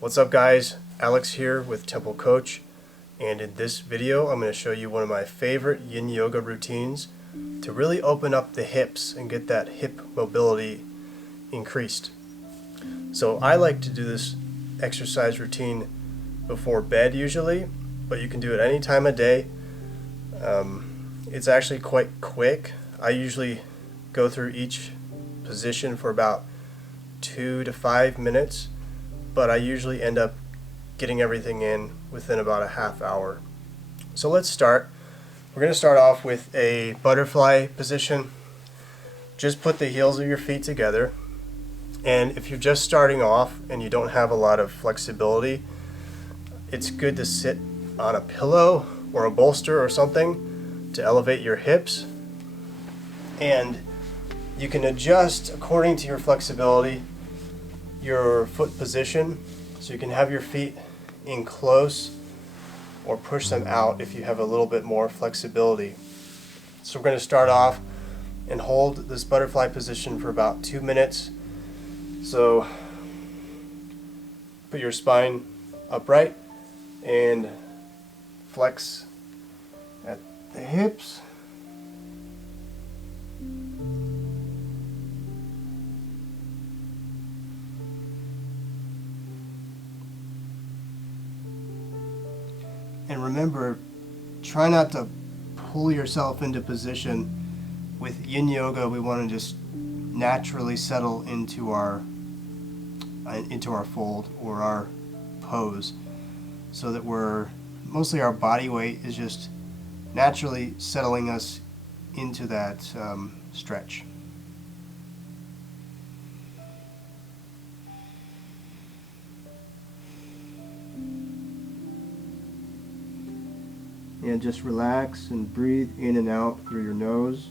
What's up guys, Alex here with Temple Coach, and in this video I'm going to show you one of my favorite yin yoga routines to really open up the hips and get that hip mobility increased. So I like to do this exercise routine before bed usually, but you can do it any time of day. It's actually quite quick. I usually go through each position for about 2 to 5 minutes, but I usually end up getting everything in within about a half hour. So let's start. We're going to start off with a butterfly position. Just put the heels of your feet together, and if you're just starting off and you don't have a lot of flexibility, it's good to sit on a pillow or a bolster or something to elevate your hips, and you can adjust according to your flexibility your foot position, so you can have your feet in close or push them out if you have a little bit more flexibility. So we're going to start off and hold this butterfly position for about 2 minutes. So put your spine upright and flex at the hips. And remember, try not to pull yourself into position. With yin yoga, we want to just naturally settle into our fold or our pose, so that mostly our body weight is just naturally settling us into that stretch. And just relax and breathe in and out through your nose.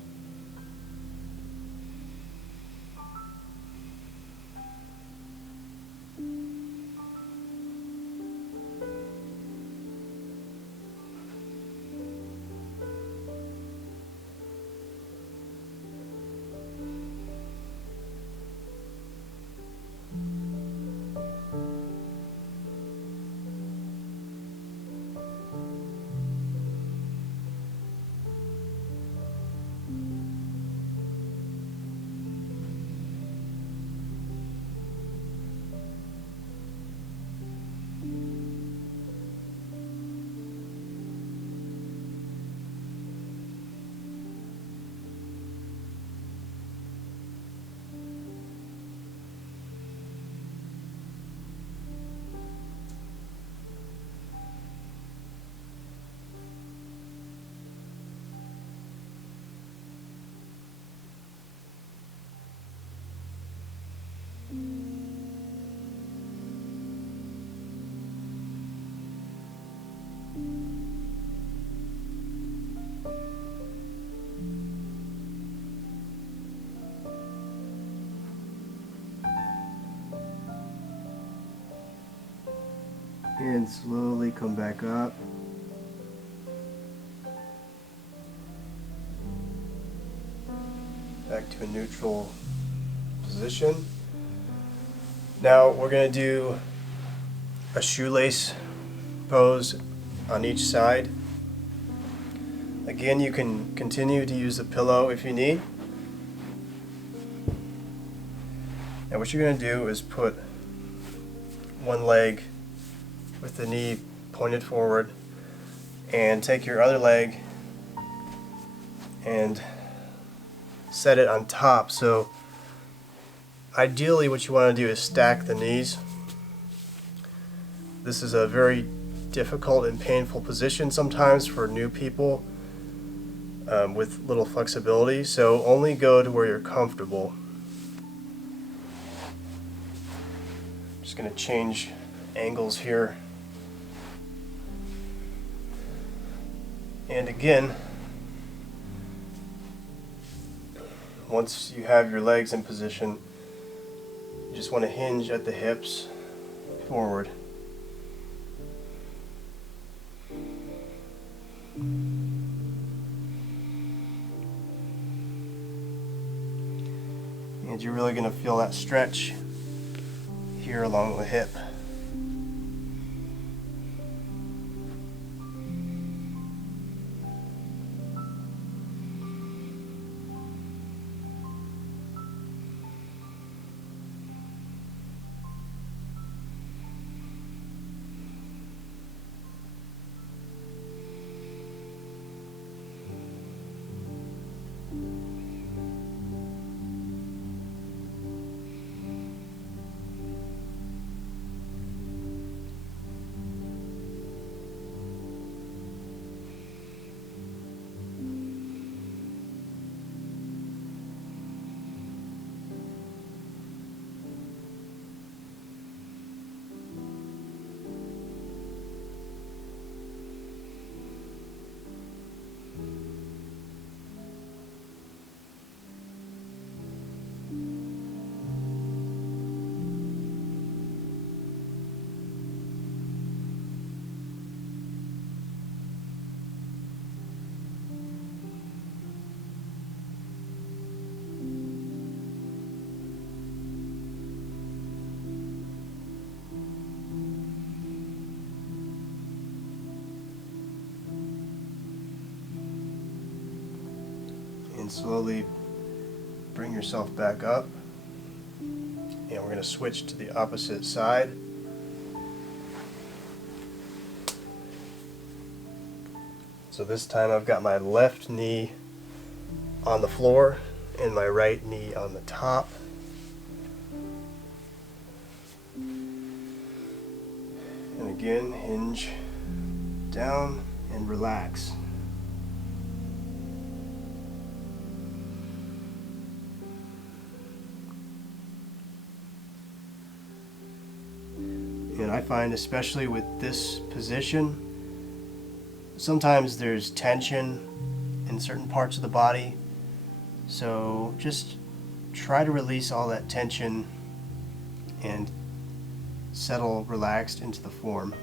And slowly come back up. Back to a neutral position. Now we're going to do a shoelace pose on each side. Again, you can continue to use the pillow if you need. Now what you're going to do is put one leg with the knee pointed forward, and take your other leg and set it on top. So ideally what you want to do is stack the knees. This is a very difficult and painful position sometimes for new people with little flexibility, so only go to where you're comfortable. I'm just going to change angles here. And again, once you have your legs in position, you just want to hinge at the hips forward. And you're really going to feel that stretch here along the hip. And slowly bring yourself back up. And we're going to switch to the opposite side. So this time I've got my left knee on the floor and my right knee on the top. And again, hinge down and relax. And I find, especially with this position, sometimes there's tension in certain parts of the body. So just try to release all that tension and settle relaxed into the form.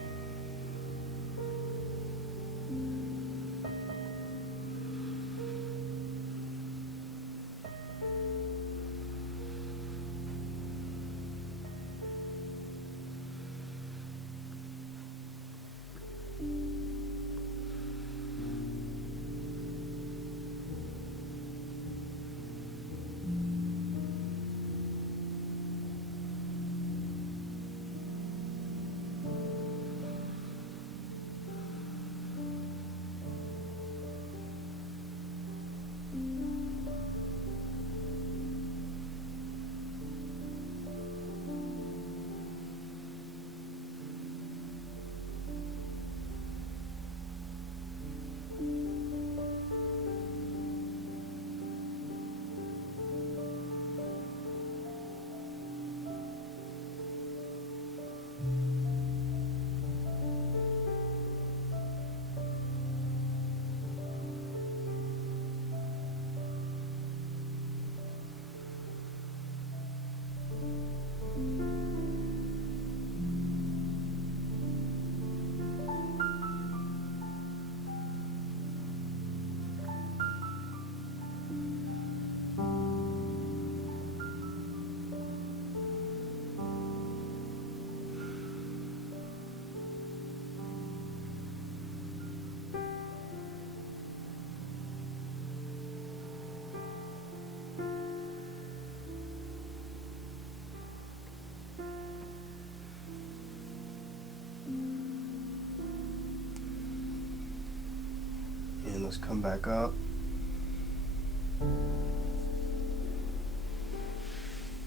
And let's come back up.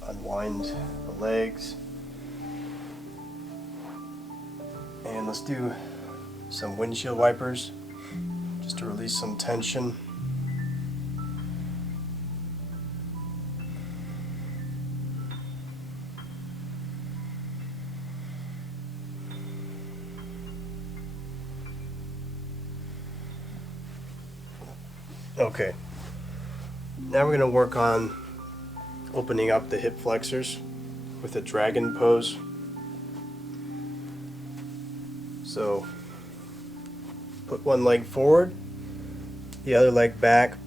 Unwind the legs. And let's do some windshield wipers just to release some tension. Okay, now we're going to work on opening up the hip flexors with a dragon pose. So put one leg forward, the other leg back,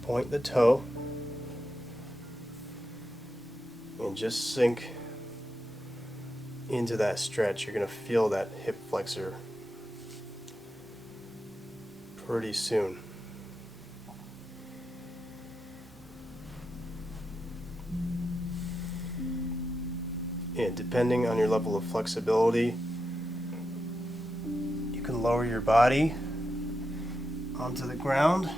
point the toe, and just sink into that stretch. You're going to feel that hip flexor pretty soon. And depending on your level of flexibility, you can lower your body onto the ground.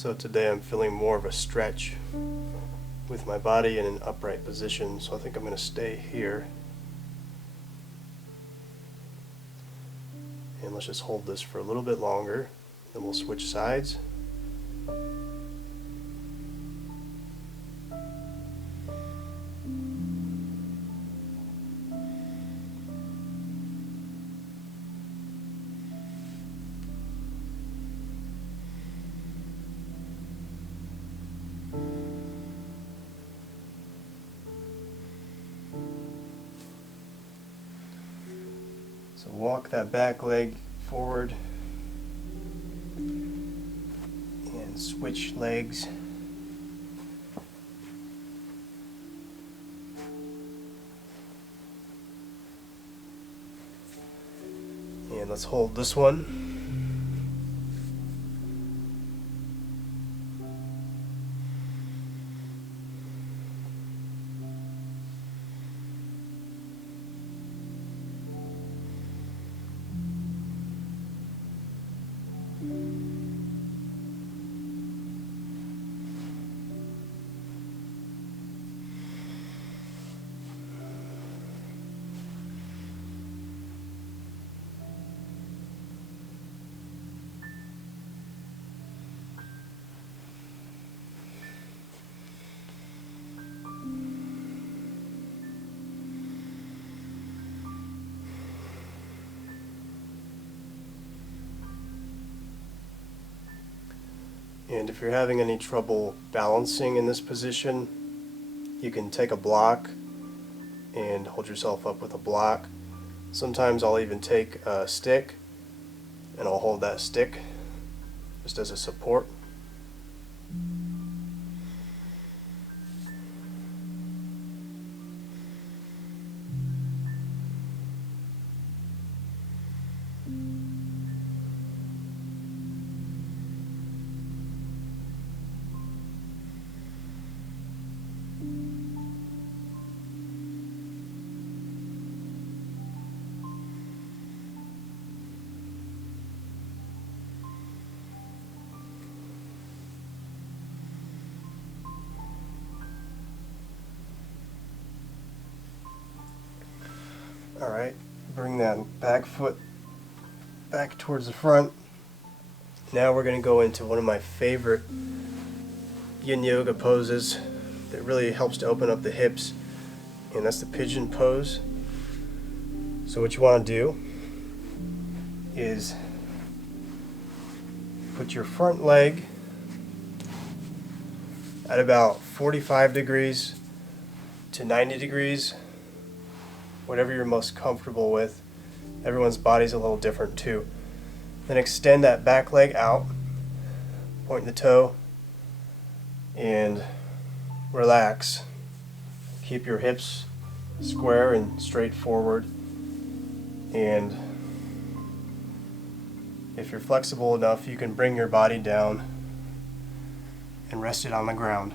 So today I'm feeling more of a stretch with my body in an upright position, so I think I'm going to stay here. And let's just hold this for a little bit longer, then we'll switch sides. So walk that back leg forward and switch legs. And let's hold this one. And if you're having any trouble balancing in this position, you can take a block and hold yourself up with a block. Sometimes I'll even take a stick and I'll hold that stick just as a support. Alright, bring that back foot back towards the front. Now we're going to go into one of my favorite yin yoga poses that really helps to open up the hips, and that's the Pigeon Pose. So what you want to do is put your front leg at about 45 degrees to 90 degrees, whatever you're most comfortable with. Everyone's body's a little different too. Then extend that back leg out, point the toe, and relax. Keep your hips square and straight forward. And if you're flexible enough, you can bring your body down and rest it on the ground.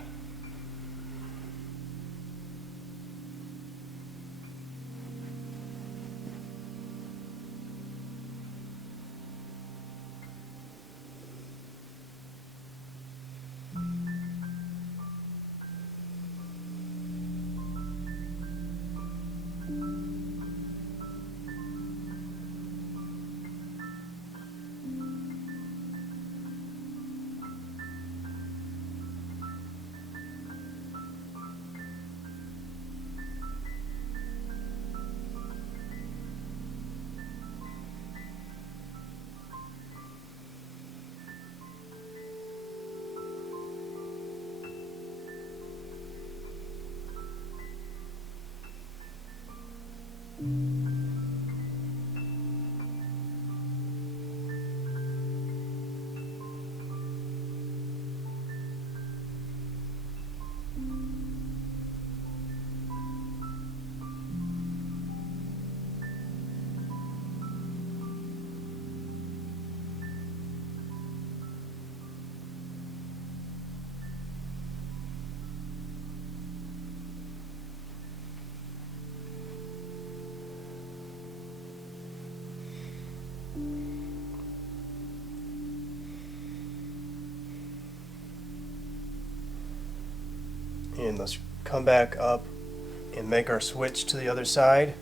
And let's come back up and make our switch to the other side.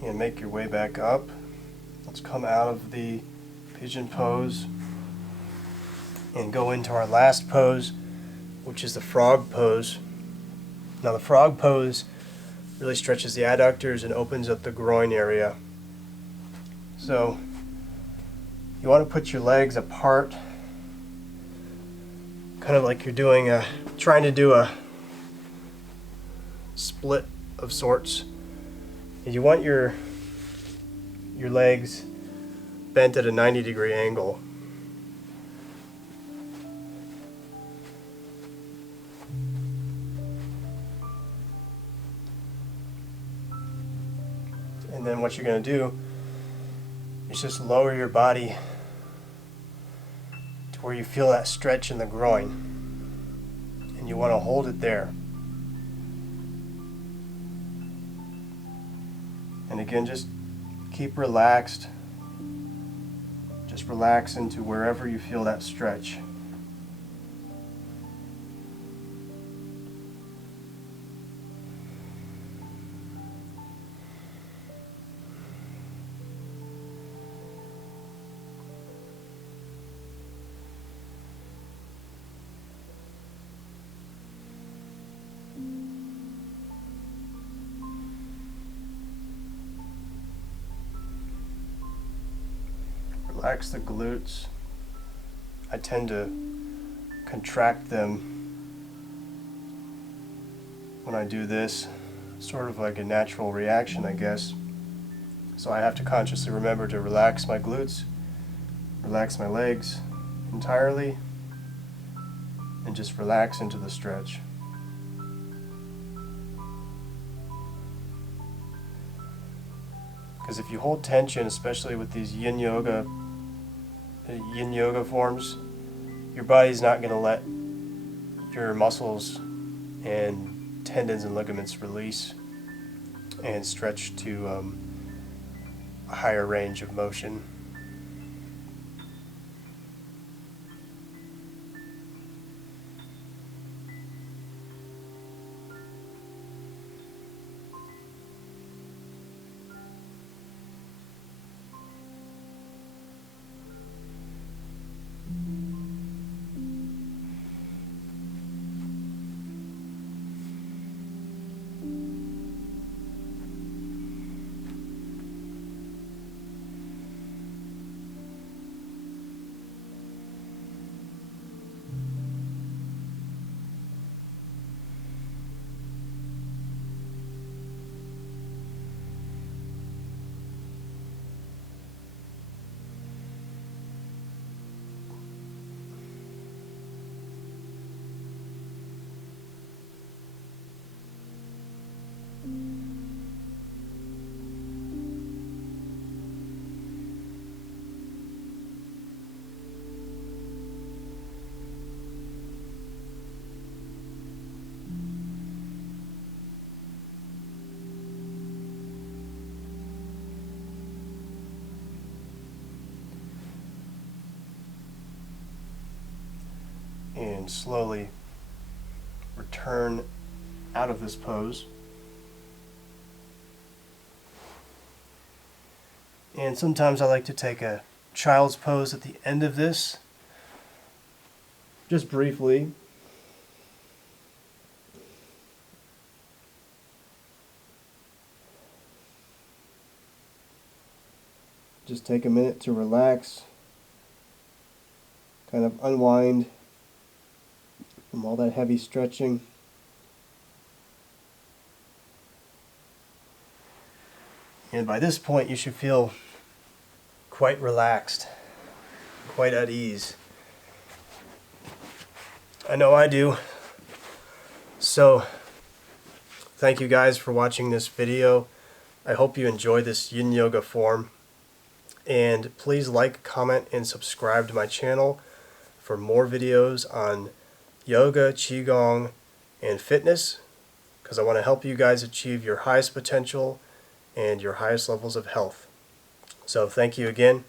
And make your way back up. Let's come out of the pigeon pose and go into our last pose, which is the frog pose. Now the frog pose really stretches the adductors and opens up the groin area. So you want to put your legs apart, kind of like you're doing trying to do a split of sorts. And you want your legs bent at a 90-degree angle. And then what you're going to do is just lower your body to where you feel that stretch in the groin. And you want to hold it there. And again, just keep relaxed. Just relax into wherever you feel that stretch. Relax the glutes. I tend to contract them when I do this, sort of like a natural reaction, I guess. So I have to consciously remember to relax my glutes, relax my legs entirely, and just relax into the stretch. Because if you hold tension, especially with these yin yoga forms, your body's not going to let your muscles and tendons and ligaments release and stretch to a higher range of motion. and slowly return out of this pose. And sometimes I like to take a child's pose at the end of this, just briefly. Just take a minute to relax, kind of unwind from all that heavy stretching. And by this point you should feel quite relaxed, quite at ease. I know I do. So, thank you guys for watching this video. I hope you enjoy this yin yoga form. And please like, comment, and subscribe to my channel for more videos on yoga, qigong, and fitness, because I want to help you guys achieve your highest potential and your highest levels of health. So thank you again,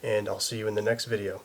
and I'll see you in the next video.